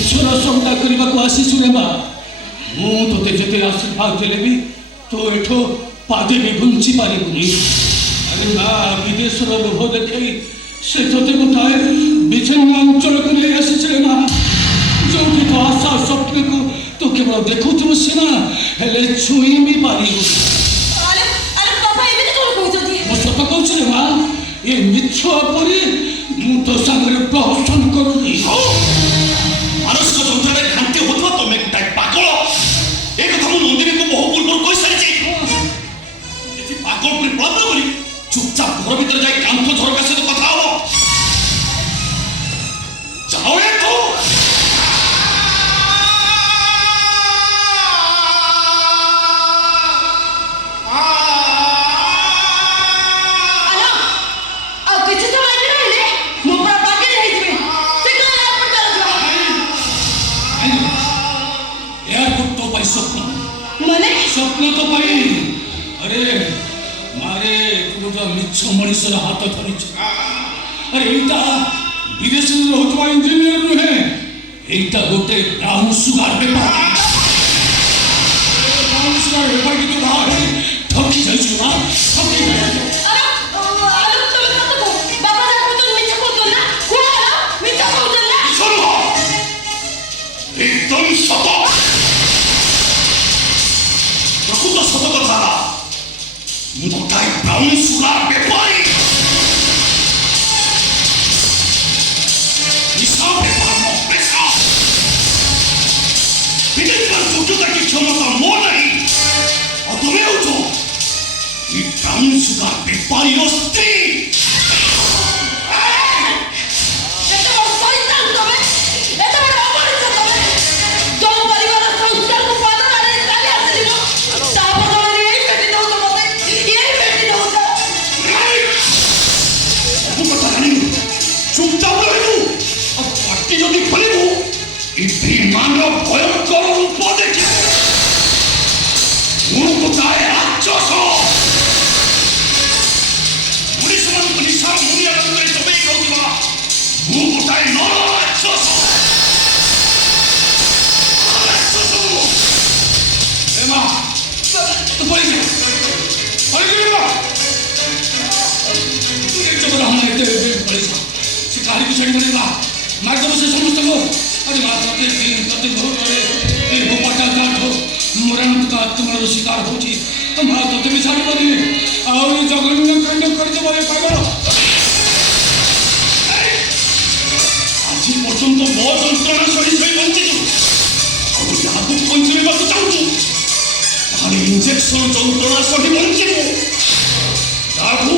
ମିଛର ସୌଦା କରିବାକୁ ଆସିଛୁ ରେ ମା। ମୁଁ ତୋତେ ଯେତେ ଆଶୀର୍ବାଦ ଦେଲେ ବି ତୁ ଏଠୁ ପାଦେ ବି ଘୁଞ୍ଚି ପାରିବୁନି। ଆରେ ମା, ବିଦେଶର ଲୋଭ ଦେଖାଇ ସେ ତୋତେ ଗୋଟାଏ ବିଚ୍ଛିନ୍ନ ଅଞ୍ଚଳକୁ ନେଇ ଆସିଛି ରେ ମା। ଯୋଉଠି ତୋ ଆଶା ସ୍ୱପ୍ନକୁ ତୁ କେବଳ ଦେଖୁଥିବୁ ସିନା, ହେଲେ ଛୁଇଁ ବି ପାରିବୁ। ମୁଁ ସତ କହୁଛି ରେ ମା, ଏ ମିଛ ପରି ମୁଁ ତୋ ସାଙ୍ଗରେ ପ୍ରହସନ କରୁନି। ମାନସିକ ଯନ୍ତ୍ରଣାରେ ଘାଣ୍ଟି ହଉଥିବା ତମେ ଗୋଟାଏ ପାଗଳ। ଏ କଥା ମୁଁ ନନ୍ଦିନୀକୁ ବହୁ ପୂର୍ବରୁ କହିସାରିଛି। ଏଠି ପାଗଳ ପରି ପ୍ରୟତ୍ନ କରି ଚୁପଚାପ ଘର ଭିତରେ ଯାଇ କାନ୍ଥ ଝରକା ସହିତ କଥା ହବ। ଯାଅ ଏଠୁ। ସ୍ୱପ୍ନ ତ ପାଇଁ। ଆରେ ମାରେ, ତୁ ଗୋଟେ ମିଛ ମଣିଷର ହାତ ଧରିଛୁ। ଆରେ ଏଇଟା ବିଦେଶରେ ରହୁଥିବା ଇଞ୍ଜିନିୟର ନୁହେଁ, ଏଇଟା ଗୋଟେ ବ୍ରାଉନ ସୁଗାର ବେପାରୀ। ବ୍ରାଉନ ସୁଗାର ବେପାରୀ ତୁ ବାହାରେ ଠକି ଯାଇଛୁ ନା, ଠକି ଯାଇଛୁ। একদম সত প্রকৃত সত কথা। গোটাই ব্রাউন সুগার বেপারি, নিশা বেপার পেশা। বিদেশ যোগ্যতা কি ক্ষমতা মো নাই। তুমি হচ্ছ এই ব্রাউন সুগার বেপারীর স্ত্রী। যদি খোলিবু এই বিমানর ভয়ঙ্কর রূপ দেখি। ମୁଁ ଗୋଟାଏ ରାକ୍ଷସ। ମଣିଷମାନଙ୍କୁ ନିଶାର ମୁନିଆ ରଙ୍ଗରେ ଦବେଇ ରହୁଥିବା ମୁଁ ଗୋଟାଏ ନର ରାକ୍ଷସ। ଏ ମା, ତୁ ପଳେଇଯିବୁ, ପଳେଇଯିବୁ ମା। ତୁ ଦେଖିଛ ପରା ହଁ ଏତେ ପଳେଇଛ। ସେ କାହାରିକୁ ଛାଡ଼ିବନି ମା, ମାରିଦେବ ସେ ସମସ୍ତଙ୍କୁ। ଆରେ ମା, ତତେ ଘରରେ ଏ ଗୋପାଟା କାଠ ମରାଣଙ୍କ ଆତ୍ମାର ଶିକାର ହଉଛି। ମା, ତତେ ବି ଛାଡ଼ିବନି। ଆଉ ଜଘନ୍ୟ କାଣ୍ଡ କରିଦେବ ଏ ପାଗଳ। ଆଜି ପର୍ଯ୍ୟନ୍ତ ମୋ ଯନ୍ତ୍ରଣା ସହି ସହି ବଞ୍ଚିଛୁ। ଆଉ ଯାହାକୁ ବଞ୍ଚିବାକୁ ଚାହୁଁଛୁ ତାହେଲେ ଇଞ୍ଜେକ୍ସନ ଯନ୍ତ୍ରଣା ସହି ବଞ୍ଚିବୁ। ଯାହାକୁ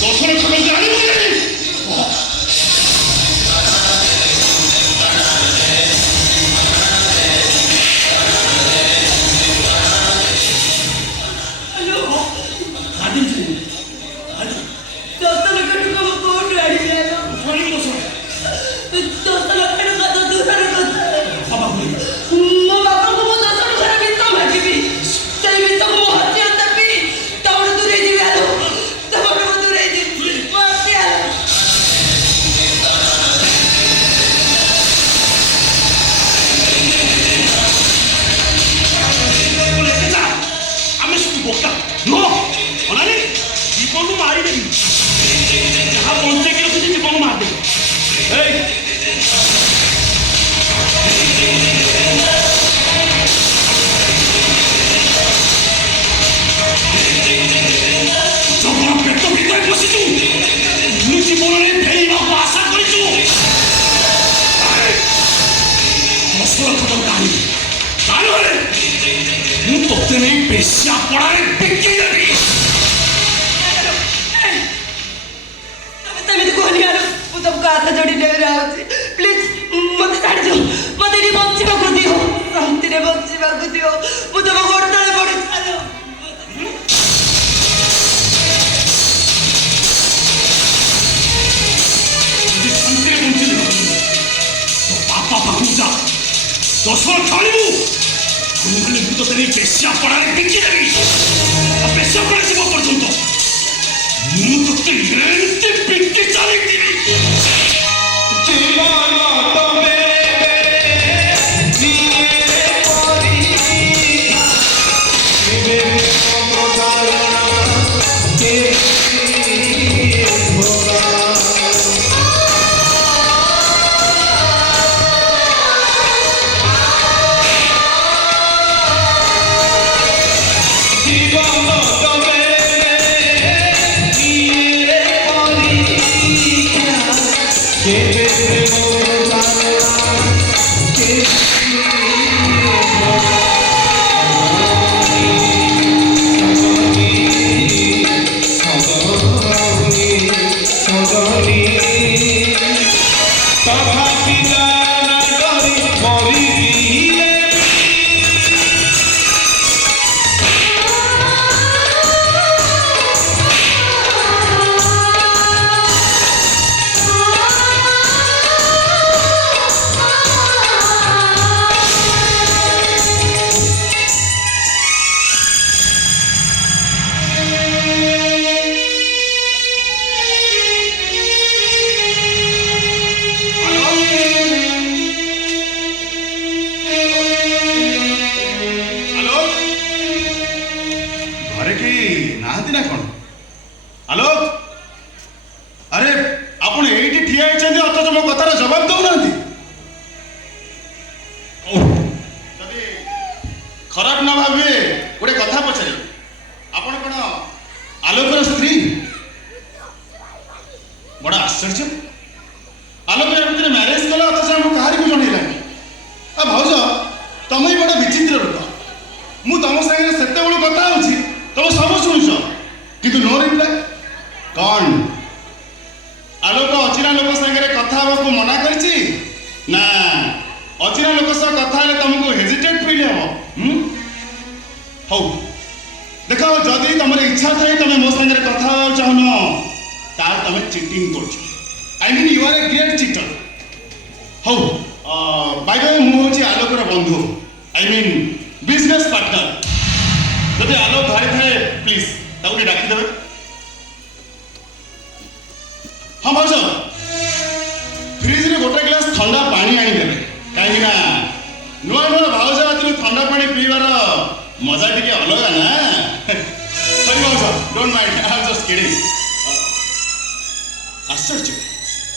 ଦଶର ଖଣ୍ଡ ଜାଣିବୁ জীবন মারিদেবি যাহা বঞ্চাইকি রখিছি জীবন মারিদেবি যখন পেট ভিতরে বসিছু জীবনে ফেরিবাকু আশা করিছু দশর খবর কাহিনী তাহলে ମୁଁ ତୋତେ ନେଇ ବେଶ୍ୟା ପଡ଼ାରେ ବିକି ଦେବି ତମେ କୁହନି ଆର ମୁଁ ତମକୁ ହାତ ଯୋଡ଼ି ନେବି ରହୁଛି ପ୍ଲିଜ ମତେ ଛାଡ଼ିଦିଅ ମତେ ଏଠି ବଞ୍ଚିବାକୁ ଦିଅ ଶାନ୍ତିରେ ବଞ୍ଚିବାକୁ ଦିଅ ମୁଁ ତମ ଗୋଡ଼ ତଳେ ପଡ଼ି ଛାଡ଼ ଯଦି ଶାନ୍ତିରେ ବଞ୍ଚିଲି ତୋ ବାପା ପାଖକୁ ଯା ଦଶର ଛାଡ଼ିବୁ ନହେଲେ ମୁଁ ତୋତେ ନେଇ ବେଶ୍ୟା ପଡ଼ାରେ ବିକି ଦେବି ଆଉ ବେଶ୍ୟା ପଡ଼ା ଯିବା ପର୍ଯ୍ୟନ୍ତ ମୁଁ ତୋତେ ଏମିତି ବିକି ଚାଲିଥିବି आलोक अरे आपण एठी ठिया होइछन्ती अथच मो कथार जवाब दउ नांती जदि खराब न भाबे गोटे कथा पछारी आपण कोन आलोकर स्त्री बड़ा आश्चर्य आलोक एमती मैरेज कला अथच हम कहारी को जणैला आ भाउज तमे बड़ा विचित्र रूप मु तम संगे सेते बड़ कथा होछि तम सब सुनिछ किंतु नो रिप्लाई कौन आलोक अचिना लोक संगे कथा को मना करछि ना अचिना लोक से कथा ले तुमको हेजिटेट फील हो देखो जदि तुम इच्छा थाई तुम मो संगे कथा चाहन ता तुम चीटिंग कर I mean you are a great cheater हौ बाय द वे मु होछि आलोकर बंधु आई मीन बिजनेस पार्टनर जदि आलोक भारी थाए प्लीज ताऊ डाकी देबे हाँ भाज फ्रिज रे गोटे ग्लास ठंडा पानी आनी देबे कहीं ना नुआ नुआ भाज आदि ठंडा पानी पीवार मजा टिके अलग ना सॉरी भाज don't mind I am just kidding आश्चर्य